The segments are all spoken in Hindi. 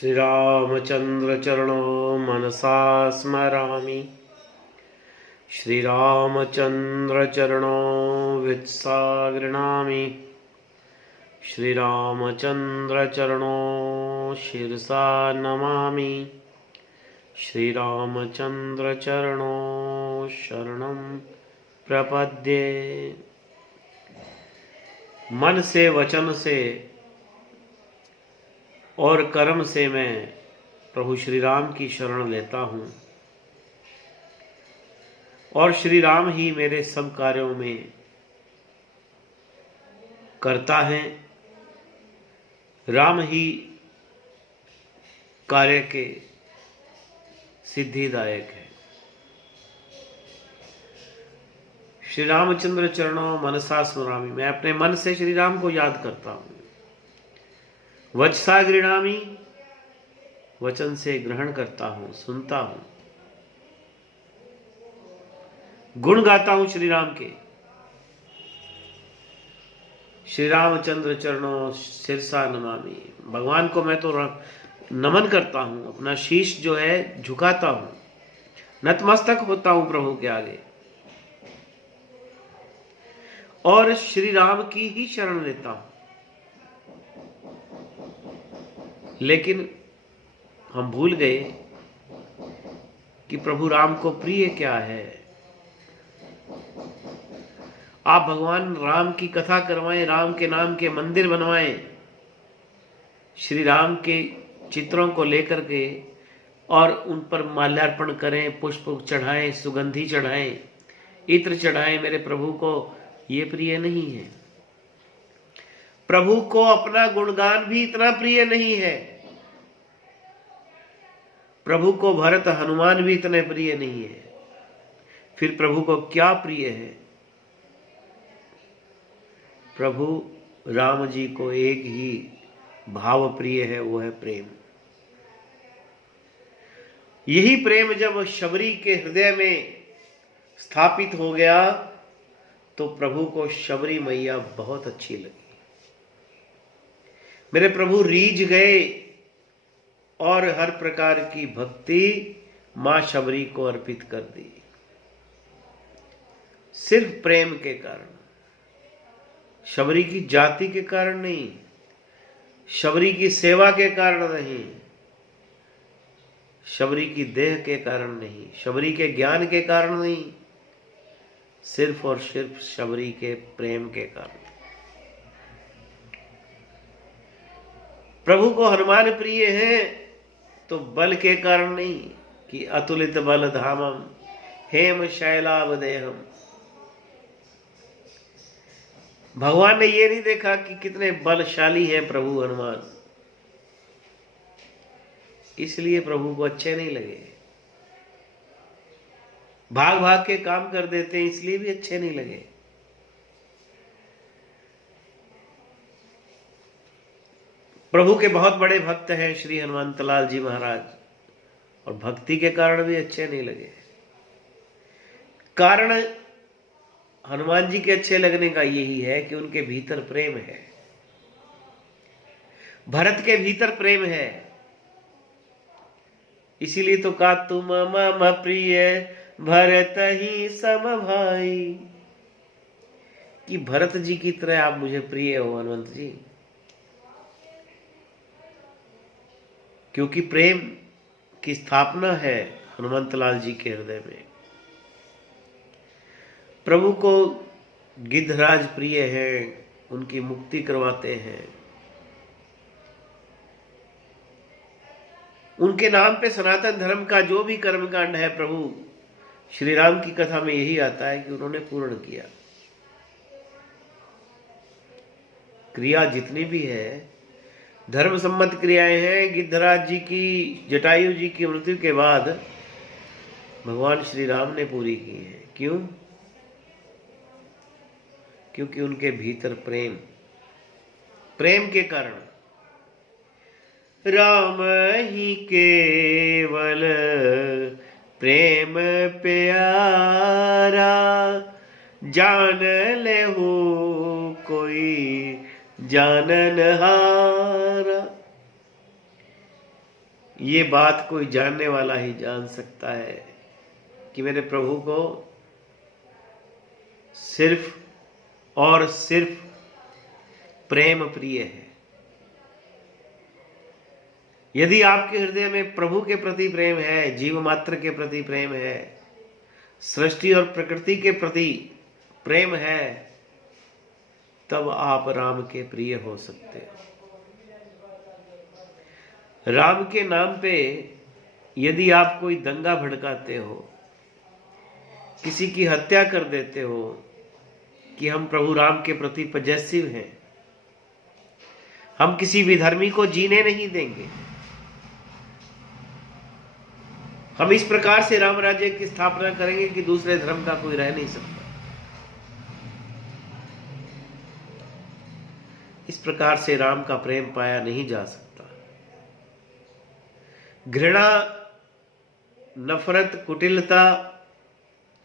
श्रीरामचन्द्र चरणो मनसा स्मरामि। श्रीरामचन्द्र चरणो वित्सा गृह्णामि। श्रीरामचन्द्र चरणो शिरसा नमामि। श्रीरामचन्द्र चरणो शरणं प्रपद्ये। मन से, वचन से और कर्म से मैं प्रभु श्री राम की शरण लेता हूँ और श्री राम ही मेरे सब कार्यों में करता है। राम ही कार्य के सिद्धिदायक है। श्री रामचंद्र चरणों मनसा स्मरामि। मैं अपने मन से श्री राम को याद करता हूँ। वचसा गृह्णामि, वचन से ग्रहण करता हूं, सुनता हूं। गुण गाता हूं श्री राम के। श्री रामचंद्र चरणों शिरसा नमामि। भगवान को मैं तो नमन करता हूं, अपना शीश जो है झुकाता हूं, नतमस्तक होता हूं प्रभु के आगे और श्री राम की ही शरण लेता हूं। लेकिन हम भूल गए कि प्रभु राम को प्रिय क्या है। आप भगवान राम की कथा करवाएं, राम के नाम के मंदिर बनवाएं, श्री राम के चित्रों को लेकर के और उन पर माल्यार्पण करें, पुष्प चढ़ाएं, सुगंधी चढ़ाएं, इत्र चढ़ाएं। मेरे प्रभु को ये प्रिय नहीं है। प्रभु को अपना गुणगान भी इतना प्रिय नहीं है। प्रभु को भरत हनुमान भी इतने प्रिय नहीं है। फिर प्रभु को क्या प्रिय है? प्रभु राम जी को एक ही भाव प्रिय है, वो है प्रेम। यही प्रेम जब शबरी के हृदय में स्थापित हो गया तो प्रभु को शबरी मैया बहुत अच्छी लगी। मेरे प्रभु रीझ गए और हर प्रकार की भक्ति मां शबरी को अर्पित कर दी, सिर्फ प्रेम के कारण। शबरी की जाति के कारण नहीं, शबरी की सेवा के कारण नहीं, शबरी की देह के कारण नहीं, शबरी के ज्ञान के कारण नहीं, सिर्फ और सिर्फ शबरी के प्रेम के कारण। प्रभु को हनुमान प्रिय है तो बल के कारण नहीं कि अतुलित बल धामम हेम शैलावदेहम। भगवान ने ये नहीं देखा कि कितने बलशाली हैं प्रभु हनुमान, इसलिए प्रभु को अच्छे नहीं लगे। भाग भाग के काम कर देते हैं, इसलिए भी अच्छे नहीं लगे। प्रभु के बहुत बड़े भक्त हैं श्री हनुमंत लाल जी महाराज, और भक्ति के कारण भी अच्छे नहीं लगे। कारण हनुमान जी के अच्छे लगने का यही है कि उनके भीतर प्रेम है। भरत के भीतर प्रेम है, इसीलिए तो कहा तुम मम प्रिय भरत ही सम भाई, कि भरत जी की तरह आप मुझे प्रिय हो हनुमंत जी। क्योंकि प्रेम की स्थापना है हनुमंत लाल जी के हृदय में। प्रभु को गिद्धराज प्रिय है, उनकी मुक्ति करवाते हैं। उनके नाम पे सनातन धर्म का जो भी कर्मकांड है प्रभु श्री राम की कथा में यही आता है कि उन्होंने पूर्ण किया। क्रिया जितनी भी है धर्म सम्मत क्रियाएं हैं, गिद्धराज जी की, जटायु जी की मृत्यु के बाद भगवान श्री राम ने पूरी की है। क्यों? क्योंकि उनके भीतर प्रेम के कारण। राम ही केवल प्रेम प्यारा, जान ले हो कोई जानन हारा। ये बात कोई जानने वाला ही जान सकता है कि मेरे प्रभु को सिर्फ और सिर्फ प्रेम प्रिय है। यदि आपके हृदय में प्रभु के प्रति प्रेम है, जीव मात्र के प्रति प्रेम है, सृष्टि और प्रकृति के प्रति प्रेम है, तब आप राम के प्रिय हो सकते हो। राम के नाम पे यदि आप कोई दंगा भड़काते हो, किसी की हत्या कर देते हो कि हम प्रभु राम के प्रति पजेसिव हैं, हम किसी विधर्मी को जीने नहीं देंगे, हम इस प्रकार से राम राज्य की स्थापना करेंगे कि दूसरे धर्म का कोई रह नहीं सकता, इस प्रकार से राम का प्रेम पाया नहीं जा सकता। घृणा, नफरत, कुटिलता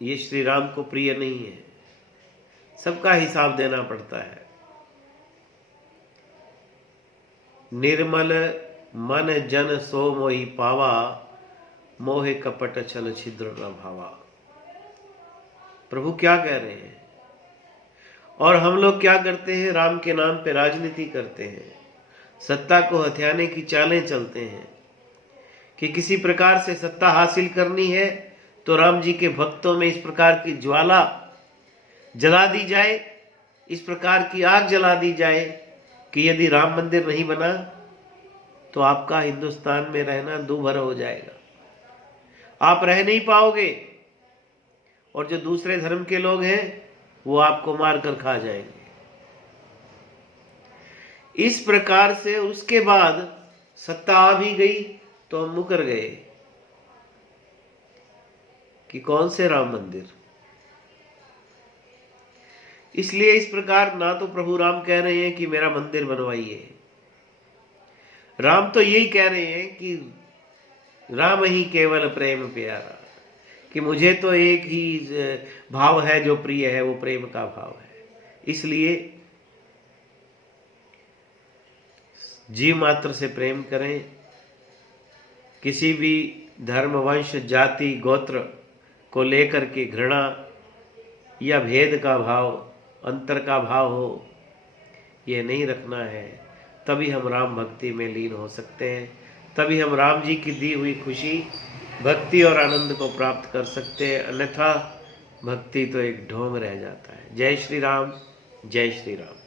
ये श्री राम को प्रिय नहीं है। सबका हिसाब देना पड़ता है। निर्मल मन जन सो मोहि पावा, मोहे कपट छल छिद्र न भावा। प्रभु क्या कह रहे हैं? और हम लोग क्या करते हैं? राम के नाम पे राजनीति करते हैं, सत्ता को हथियाने की चालें चलते हैं कि किसी प्रकार से सत्ता हासिल करनी है तो राम जी के भक्तों में इस प्रकार की ज्वाला जला दी जाए, इस प्रकार की आग जला दी जाए कि यदि राम मंदिर नहीं बना तो आपका हिंदुस्तान में रहना दूभर हो जाएगा, आप रह नहीं पाओगे, और जो दूसरे धर्म के लोग हैं वो आपको मार कर खा जाएंगे। इस प्रकार से उसके बाद सत्ता आ भी गई तो हम मुकर गए कि कौन से राम मंदिर। इसलिए इस प्रकार ना तो प्रभु राम कह रहे हैं कि मेरा मंदिर बनवाइए, राम तो यही कह रहे हैं कि राम ही केवल प्रेम प्यारा, कि मुझे तो एक ही भाव है जो प्रिय है, वो प्रेम का भाव है। इसलिए जीव मात्र से प्रेम करें, किसी भी धर्म, वंश, जाति, गोत्र को लेकर के घृणा या भेद का भाव, अंतर का भाव हो, ये नहीं रखना है। तभी हम राम भक्ति में लीन हो सकते हैं, तभी हम राम जी की दी हुई खुशी, भक्ति और आनंद को प्राप्त कर सकते हैं। अन्यथा भक्ति तो एक ढोंग रह जाता है। जय श्री राम, जय श्री राम।